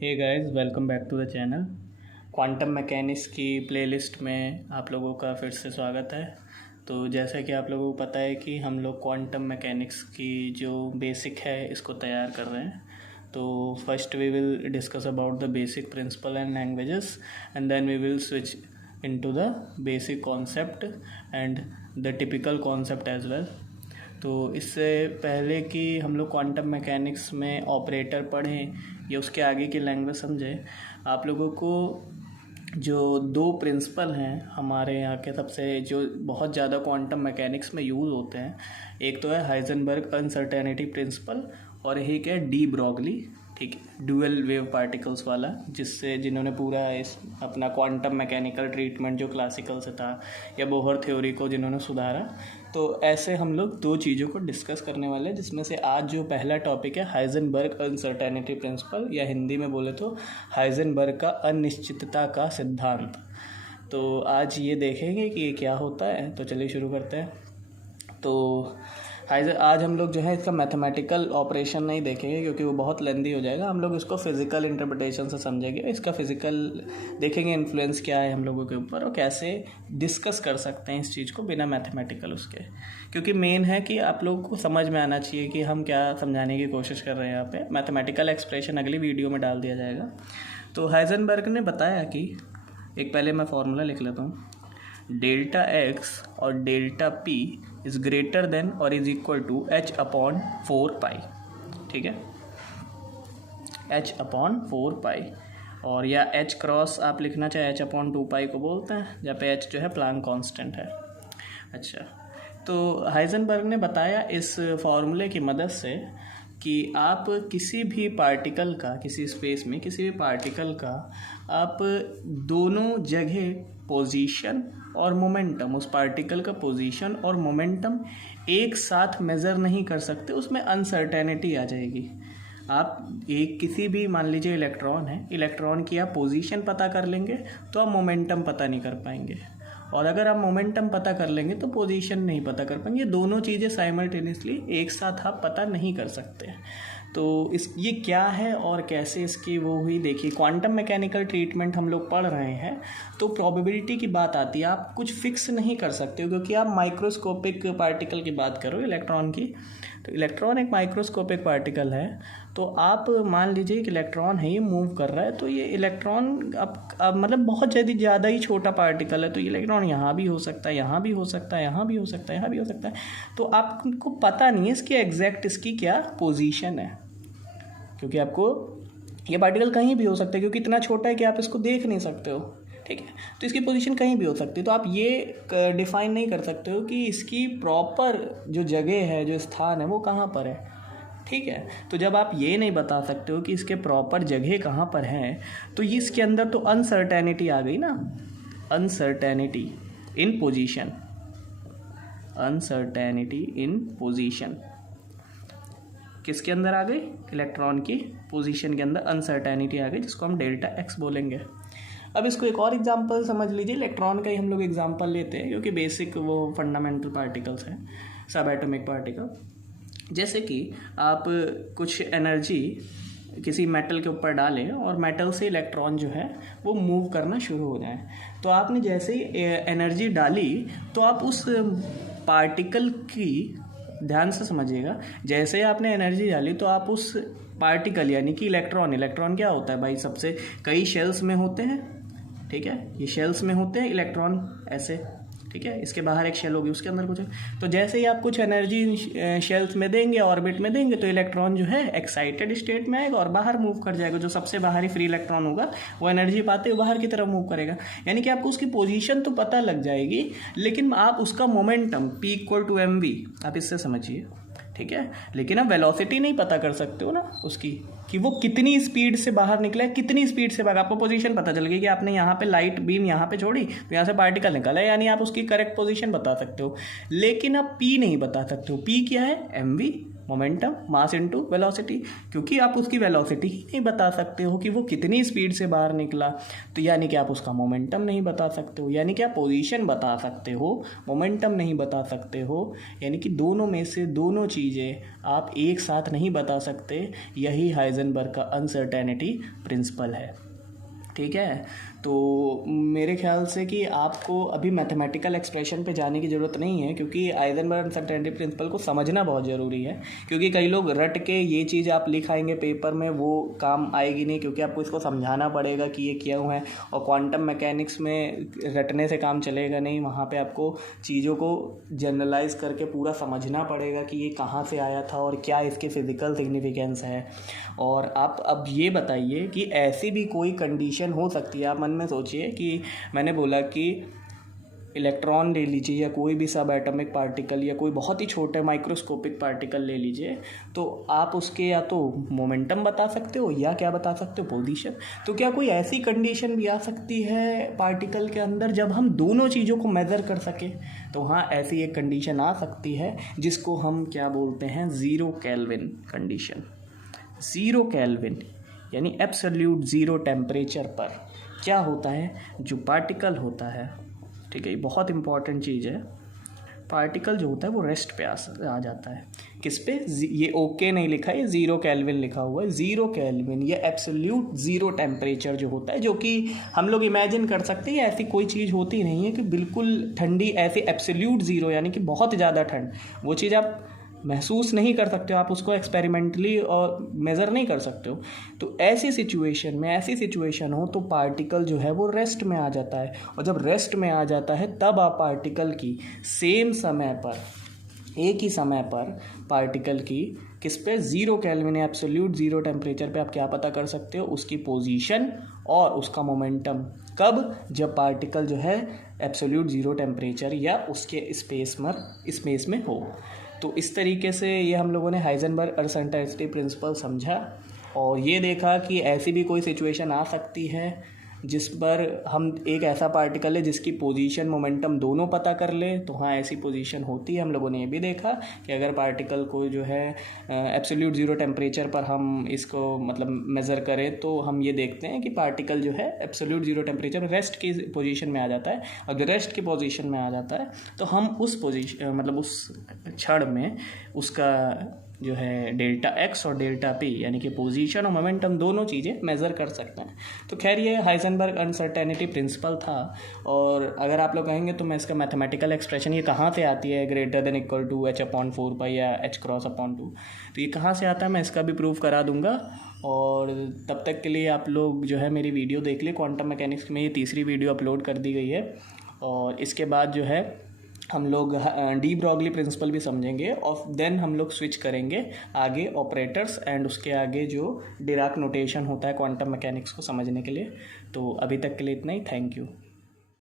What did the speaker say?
Hey guys, welcome back to the channel. Quantum mechanics की playlist में आप लोगों का फिर से स्वागत है। तो जैसा कि आप लोगों को पता है कि हम लोग क्वांटम मैकेनिक्स की जो बेसिक है इसको तैयार कर रहे हैं। तो first we will discuss about the basic principle and languages and then we will switch into the basic concept and the typical concept as well. तो इससे पहले कि हम लोग क्वांटम मैकेनिक्स में ऑपरेटर पढ़ें या उसके आगे की लैंग्वेज समझें, आप लोगों को जो दो प्रिंसिपल हैं हमारे यहाँ के सबसे जो बहुत ज़्यादा क्वांटम मैकेनिक्स में यूज़ होते हैं, एक तो है हाइजेनबर्ग अनसर्टेनिटी प्रिंसिपल और एक है डी ब्रॉगली, ठीक है, ड्यूअल वेव पार्टिकल्स वाला, जिन्होंने पूरा इस अपना क्वांटम मैकेनिकल ट्रीटमेंट जो क्लासिकल से था या बोहर थ्योरी को जिन्होंने सुधारा। तो ऐसे हम लोग दो चीज़ों को डिस्कस करने वाले हैं, जिसमें से आज जो पहला टॉपिक है हाइजेनबर्ग अनसर्टेनिटी प्रिंसिपल, या हिंदी में बोले तो हाइजेनबर्ग का अनिश्चितता का सिद्धांत। तो आज ये देखेंगे कि ये क्या होता है। तो चलिए शुरू करते हैं। तो आज हम लोग जो है इसका मैथमेटिकल ऑपरेशन नहीं देखेंगे क्योंकि वो बहुत लेंदी हो जाएगा। हम लोग इसको फिज़िकल इंटरप्रिटेशन से समझेंगे, इसका फिज़िकल देखेंगे इन्फ्लुएंस क्या है हम लोगों के ऊपर और कैसे डिस्कस कर सकते हैं इस चीज़ को बिना मैथमेटिकल उसके। क्योंकि मेन है कि आप लोगों को समझ में आना चाहिए कि हम क्या समझाने की कोशिश कर रहे हैं। यहाँ पे मैथमेटिकल एक्सप्रेशन अगली वीडियो में डाल दिया जाएगा। तो हाइजेनबर्ग ने बताया कि एक पहले मैं फॉर्मूला लिख लेता हूँ, डेल्टा एक्स और delta p is greater than और is equal to h upon 4 pi. ठीक है, एच अपॉन 4 पाई, और या एच क्रॉस आप लिखना चाहे एच अपॉन 2 पाई को बोलते हैं, जहाँ पे एच जो है प्लांक कांस्टेंट है। अच्छा, तो हाइजेनबर्ग ने बताया इस फॉर्मूले की मदद से कि आप किसी भी पार्टिकल का, किसी स्पेस में किसी भी पार्टिकल का आप दोनों जगह पोजीशन और मोमेंटम, उस पार्टिकल का पोजीशन और मोमेंटम एक साथ मेज़र नहीं कर सकते, उसमें अनसर्टेनिटी आ जाएगी। आप एक किसी भी, मान लीजिए इलेक्ट्रॉन है, इलेक्ट्रॉन की आप पोजीशन पता कर लेंगे तो आप मोमेंटम पता नहीं कर पाएंगे, और अगर आप मोमेंटम पता कर लेंगे तो पोजीशन नहीं पता कर पाएंगे। दोनों चीज़ें साइमल्टेनियसली एक साथ आप पता नहीं कर सकते। तो ये क्या है और कैसे इसकी वो हुई, देखिए क्वांटम मैकेनिकल ट्रीटमेंट हम लोग पढ़ रहे हैं तो प्रोबेबिलिटी की बात आती है। आप कुछ फिक्स नहीं कर सकते हो क्योंकि आप माइक्रोस्कोपिक पार्टिकल की बात करो, इलेक्ट्रॉन की। तो इलेक्ट्रॉन एक माइक्रोस्कोपिक पार्टिकल है। तो आप मान लीजिए कि इलेक्ट्रॉन है, ये मूव कर रहा है, तो ये इलेक्ट्रॉन अब मतलब बहुत ज़्यादा ही छोटा पार्टिकल है, तो ये इलेक्ट्रॉन यहाँ भी हो सकता है, यहाँ भी हो सकता है, यहाँ भी हो सकता है, यहाँ भी हो सकता है। तो आपको पता नहीं है इसकी एग्जैक्ट इसकी क्या पोजीशन है, क्योंकि आपको ये पार्टिकल कहीं भी हो सकता है क्योंकि इतना छोटा है कि आप इसको देख नहीं सकते हो। ठीक है, तो इसकी पोजीशन कहीं भी हो सकती है। तो आप ये डिफाइन नहीं कर सकते हो कि इसकी प्रॉपर जो जगह है, जो स्थान है, वो कहाँ पर है। ठीक है, तो जब आप ये नहीं बता सकते हो कि इसके प्रॉपर जगह कहाँ पर है, तो ये इसके अंदर तो अनसर्टेनिटी आ गई ना, अनसर्टेनिटी इन पोजीशन, अनसर्टेनिटी इन पोजीशन किसके अंदर आ गई, इलेक्ट्रॉन की पोजीशन के अंदर अनसर्टेनिटी आ गई, जिसको हम डेल्टा एक्स बोलेंगे। अब इसको एक और एग्जांपल समझ लीजिए, इलेक्ट्रॉन का ही हम लोग एग्जांपल लेते हैं क्योंकि बेसिक वो फंडामेंटल पार्टिकल्स हैं, सब एटॉमिक पार्टिकल। जैसे कि आप कुछ एनर्जी किसी मेटल के ऊपर डालें और मेटल से इलेक्ट्रॉन जो है वो मूव करना शुरू हो जाए। तो आपने जैसे ही एनर्जी डाली तो आप उस पार्टिकल की, ध्यान से समझिएगा, जैसे ही आपने एनर्जी डाली तो आप उस पार्टिकल यानी कि इलेक्ट्रॉन क्या होता है भाई, सबसे कई शेल्स में होते हैं। ठीक है, ये शेल्स में होते हैं इलेक्ट्रॉन ऐसे। ठीक है, इसके बाहर एक शेल होगी, उसके अंदर कुछ है। तो जैसे ही आप कुछ एनर्जी शेल्स में देंगे, ऑर्बिट में देंगे, तो इलेक्ट्रॉन जो है एक्साइटेड स्टेट में आएगा और बाहर मूव कर जाएगा। जो सबसे बाहरी फ्री इलेक्ट्रॉन होगा वो एनर्जी पाते हुए बाहर की तरफ मूव करेगा। यानी कि आपको उसकी पोजीशन तो पता लग जाएगी, लेकिन आप उसका मोमेंटम P = mv आप इससे समझिए। ठीक है, लेकिन आप वेलोसिटी नहीं पता कर सकते हो ना उसकी, कि वो कितनी स्पीड से बाहर निकला है, कितनी स्पीड से बाहर। आपको पोजीशन पता चल गई कि आपने यहाँ पे लाइट बीम यहाँ पे छोड़ी तो यहाँ से पार्टिकल निकला है, यानी आप उसकी करेक्ट पोजीशन बता सकते हो। लेकिन आप P नहीं बता सकते हो। P क्या है, mv, momentum mass into velocity, क्योंकि आप उसकी वेलोसिटी ही नहीं बता सकते हो कि वो कितनी स्पीड से बाहर निकला। तो यानी कि आप उसका मोमेंटम नहीं बता सकते हो, यानी कि आप पोजीशन बता सकते हो, मोमेंटम नहीं बता सकते हो। यानी कि दोनों में से दोनों चीज़ें आप एक साथ नहीं बता सकते। यही हाइजेनबर्ग हाइजेनबर्ग का अनसर्टेनिटी प्रिंसिपल है। ठीक है, तो मेरे ख्याल से कि आपको अभी मैथमेटिकल एक्सप्रेशन पे जाने की ज़रूरत नहीं है, क्योंकि हाइजेनबर्ग अनसर्टेनिटी प्रिंसिपल को समझना बहुत ज़रूरी है। क्योंकि कई लोग रट के ये चीज़ आप लिख आएंगे पेपर में, वो काम आएगी नहीं, क्योंकि आपको इसको समझाना पड़ेगा कि ये क्यों है। और क्वांटम मैकेनिक्स में रटने से काम चलेगा नहीं, वहाँ पे आपको चीज़ों को जनरलाइज करके पूरा समझना पड़ेगा कि ये कहाँ से आया था और क्या इसके फिज़िकल सिग्निफिकेंस है। और आप अब ये बताइए कि ऐसी भी कोई कंडीशन हो सकती है, आप मन में सोचिए कि मैंने बोला कि इलेक्ट्रॉन ले लीजिए या कोई भी सब एटॉमिक पार्टिकल या कोई बहुत ही छोटे माइक्रोस्कोपिक पार्टिकल ले लीजिए, तो आप उसके या तो मोमेंटम बता सकते हो या क्या बता सकते हो, पोजीशन। तो क्या कोई ऐसी कंडीशन भी आ सकती है पार्टिकल के अंदर जब हम दोनों चीज़ों को मेज़र कर सके? तो हाँ, ऐसी एक कंडीशन आ सकती है जिसको हम क्या बोलते हैं, zero kelvin condition. Zero kelvin यानी एब्सोल्यूट ज़ीरो टेम्परेचर पर क्या होता है, जो पार्टिकल होता है, ठीक है, ये बहुत इंपॉर्टेंट चीज़ है, पार्टिकल जो होता है वो रेस्ट पे आ जाता है। किस पे? ये ओके नहीं लिखा है, ये ज़ीरो केल्विन लिखा हुआ है। ज़ीरो केल्विन ये एब्सोल्यूट ज़ीरो टेम्परेचर जो होता है, जो कि हम लोग इमेजिन कर सकते हैं, ऐसी कोई चीज़ होती नहीं है कि बिल्कुल ठंडी, ऐसी एब्सोल्यूट ज़ीरो यानी कि बहुत ज़्यादा ठंड, वो चीज़ आप महसूस नहीं कर सकते हो, आप उसको एक्सपेरिमेंटली और मेज़र नहीं कर सकते हो। तो ऐसी सिचुएशन हो तो पार्टिकल जो है वो रेस्ट में आ जाता है, और जब रेस्ट में आ जाता है तब आप पार्टिकल की सेम समय पर, एक ही समय पर पार्टिकल की किस पे, zero kelvin absolute zero temperature पे आप क्या पता कर सकते हो, उसकी पोजीशन और उसका मोमेंटम। कब? जब पार्टिकल जो है एब्सोल्यूट ज़ीरो टेम्परेचर या उसके स्पेस में हो। तो इस तरीके से ये हम लोगों ने हाइजेनबर्ग अनसर्टेनिटी प्रिंसिपल समझा, और ये देखा कि ऐसी भी कोई सिचुएशन आ सकती है जिस पर हम एक ऐसा पार्टिकल है जिसकी पोजीशन मोमेंटम दोनों पता कर ले। तो हाँ, ऐसी पोजीशन होती है। हम लोगों ने ये भी देखा कि अगर पार्टिकल को जो है एब्सोल्यूट ज़ीरो टेम्परेचर पर हम इसको मतलब मेज़र करें, तो हम ये देखते हैं कि पार्टिकल जो है एब्सोल्यूट ज़ीरो टेम्परेचर रेस्ट की पोजीशन में आ जाता है। और जब रेस्ट की पोजीशन में आ जाता है तो हम उस पोजीशन मतलब उस क्षण में उसका जो है डेल्टा एक्स और डेल्टा पी यानी कि पोजीशन और मोमेंटम दोनों चीज़ें मेज़र कर सकते हैं। तो खैर, ये हाइजेनबर्ग अनसर्टेनिटी प्रिंसिपल था। और अगर आप लोग कहेंगे तो मैं इसका मैथमेटिकल एक्सप्रेशन ये कहाँ से आती है, greater than equal to h/4 या h×2, तो ये कहाँ से आता है मैं इसका भी प्रूफ करा दूंगा। और तब तक के लिए आप लोग जो है मेरी वीडियो देख लिए। क्वांटम मैकेनिक्स में ये तीसरी वीडियो अपलोड कर दी गई है, और इसके बाद जो है हम लोग डी ब्रॉगली प्रिंसिपल भी समझेंगे, और देन हम लोग स्विच करेंगे आगे ऑपरेटर्स एंड उसके आगे जो डिराक नोटेशन होता है क्वांटम मैकेनिक्स को समझने के लिए। तो अभी तक के लिए इतना ही। Thank you.